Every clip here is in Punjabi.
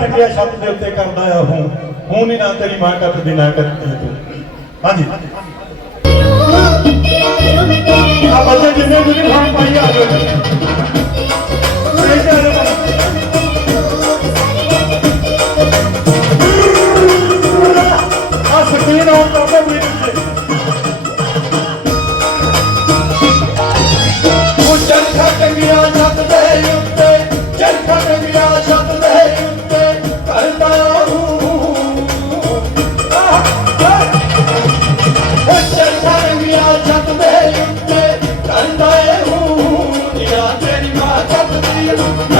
ਲੱਗਿਆ ਛੱਤ ਦੇ ਉੱਤੇ ਕਰਦਾ ਆ ਹੂੰ ਹੂੰ ਨਹੀਂ ਨਾ ਤੇਰੀ ਮਾਂ ਕਰਦੀ ਨਾ ਕਰਦੀ ਤੂੰ। ਹਾਂਜੀ। Thank you.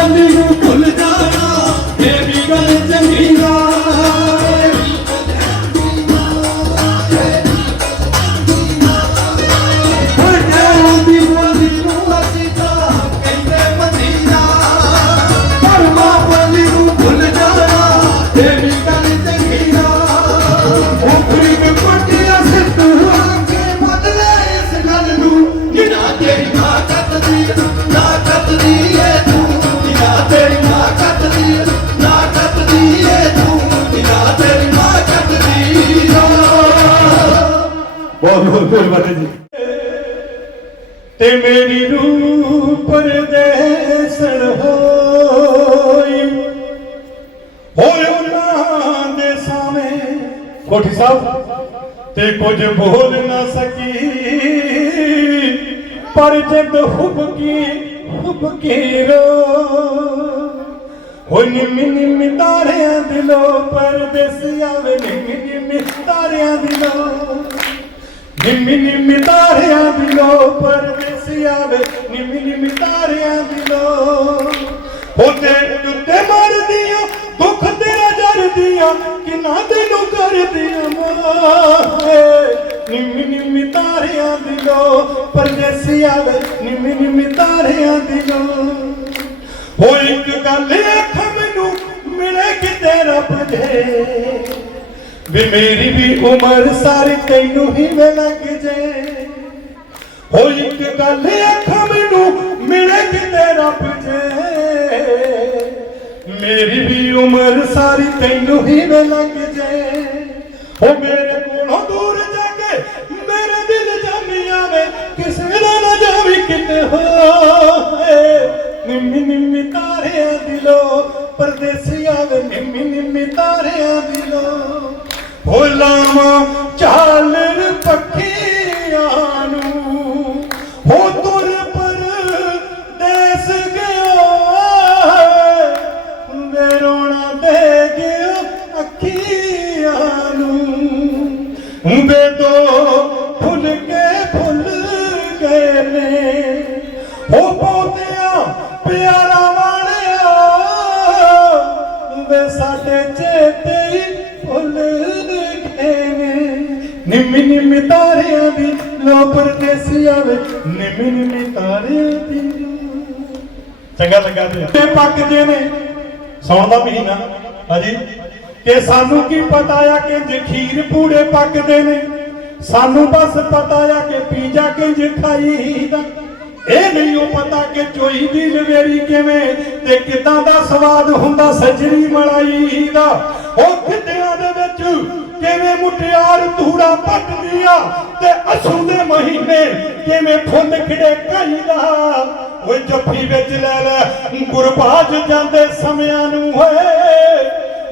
Rendez-vous Maharaj ji. ਤੇ ਮੇਰੀ ਰੂਹ ਪਰਦੇਸਣ ਹੋਈ। ਹੋਏ ਉਹਨਾਂ ਦੇ ਸਾਹਮਣੇ। ਕੋਠੀ ਸਾਹਿਬ, ਤੇ ਕੁਝ ਬੋਲ ਨਾ ਸਕੀ। ਪਰ ਜਦ ਹੁਬਕੀ ਹੁਬਕੀ ਰੋ। ਹੋ ਨਿੰਮੀ ਨਿੰਮੀ ਤਾਰਿਆਂ ਦਿਲੋਂ ਪਰਦੇਸ ਆਵੇ। ਨਿੰਮੀ ਨਿੰਮੀ ਤਾਰਿਆਂ ਦਿਲੋਂ ਨਿੰਮੀ ਨਿੰਮੀ ਤਾਰਿਆਂ ਦੀ ਲੋ ਪਰਦੇਸਿਆ ਦੀ ਮਰਦੀਆਂ, ਦੁੱਖ ਤੇਰਾ ਜਰਦੀਆਂ, ਕਿੰਨਾ ਤੈਨੂੰ ਕਰਦੀਆਂ ਨਿੰਮੀ ਨਿੰਮੀ ਤਾਰਿਆਂ ਦੀ ਲੋ ਪਰਦੇਸਿਆ ਵੇ ਨਿੰਮੀ ਨਿੰਮੀ ਤਾਰਿਆਂ ਦੀ ਲੋ ਹੋਈ ਇੱਕ ਗੱਲ ਵੀ ਮੇਰੀ ਵੀ ਉਮਰ ਸਾਰੀ ਤੈਨੂੰ ਹੀ ਵੇ ਲੱਗ ਜੇ। ਹੋ ਇੱਕ ਗੱਲ ਅੱਖਾਂ ਮੈਨੂੰ ਮਿਲੇ ਕਿਤੇ ਰੱਬ ਜੇ। ਮੇਰੀ ਵੀ ਉਮਰ ਸਾਰੀ ਤੈਨੂੰ ਹੀ ਵੇ ਲੱਗ ਜੇ। ਹੋ ਮੇਰੇ ਕੋਲੋਂ ਦੂਰ ਜਾ ਕੇ ਮੇਰੇ ਦਿਲ ਜਾਮੀ ਆਵੇ। ਕਿਸੇ ਦਾ ਨਾ ਜਾਵੀ ਕਿਤੇ ਹੋਏ। ਨਿੰਮੀ ਨਿੰਮੀ ਤਾਰਿਆਂ ਦਿਲੋ ਪਰਦੇਸੀ ਆਵੇ ਨਿੰਮੀ ਨਿੰਮੀ ਤਾਰਿਆਂ ਦਿਲੋ ਹੋ ਲਾਵਾਂ ਨਿੰਮੀ ਤਾਰਿਆਂ ਦੀ ਲੋ ਪਰਦੇਸੀ ਆਵੇ, ਨਿੰਮੀ ਨਿੰਮੀ ਤਾਰਿਆਂ ਦੀ ਚੰਗਾ ਲੱਗਾ ਤੇ ਤੇ ਪੱਕਦੇ ਨੇ, ਸੌਣ ਦਾ ਮਹੀਨਾ। ਹਾਂਜੀ। ਕਿ ਸਾਨੂੰ ਕੀ ਪਤਾ ਆ ਕਿ ਜੇ ਪੂੜੇ ਪੱਕਦੇ ਨੇ, ਸਾਨੂੰ ਬਸ ਪਤਾ ਆ ਕਿ ਪੀਜਾ ਕਿੰਜ ਖਾਈਦਾ। ਇਹ ਨਹੀਂ ਉਹ ਪਤਾ ਕਿ ਚੋਈ ਦੀ ਲਵੇਰੀ ਕਿਵੇਂ ਤੇ ਕਿਦਾਂ ਦਾ ਸਵਾਦ ਹੁੰਦਾ ਸਜਰੀ ਮਲਾਈ ਦਾ ਉਹ ਖਿੱਦਿਆਂ ਦੇ ਵਿੱਚ ਕਿਵੇਂ ਮੁਟਿਆਰ ਧੂੜਾ ਪੱਟਦੀ ਆ ਤੇ ਅਸੂ ਦੇ ਮਹੀਨੇ ਕਿਵੇਂ ਫੁੱਲ ਖਿੜੇ ਕਾਈਦਾ ਓਏ ਜੱਫੀ ਵਿੱਚ ਲੈ ਲੈ, ਗੁਰਬਾਜ ਜਾਂਦੇ ਸਮਿਆਂ ਨੂੰ ਹੋਏ।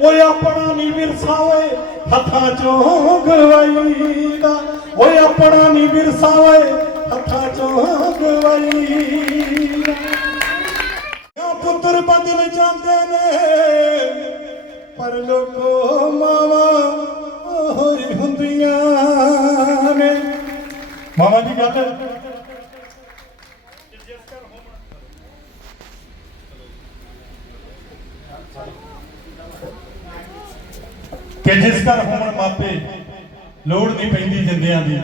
ਓਏ ਆਪਣਾ ਨੀ ਵਿਰਸਾ ਓਏ, ਹੱਥਾਂ ਚੋਂ ਗਵਾਈਦਾ। ਓਏ ਆਪਣਾ ਨੀ ਵਿਰਸਾ ਓਏ, ਹੱਥਾਂ ਚੋਂ ਗਵਾਈਦਾ। ਕਿਉਂ ਪੁੱਤਰ ਬਦਲ ਜਾਂਦੇ ਨੇ, ਪਰ ਲੋਕੋ ਮਾਵਾ ਹੁੰਦੀਆਂ ਨੇ। ਮਾਵਾ ਦੀ ਗੱਲ। ਕਿ ਜਿਸ ਘਰ ਹੋਣ ਮਾਪੇ, ਲੋੜ ਨਹੀਂ ਪੈਂਦੀ ਜਿੰਦਿਆਂ ਦੀ।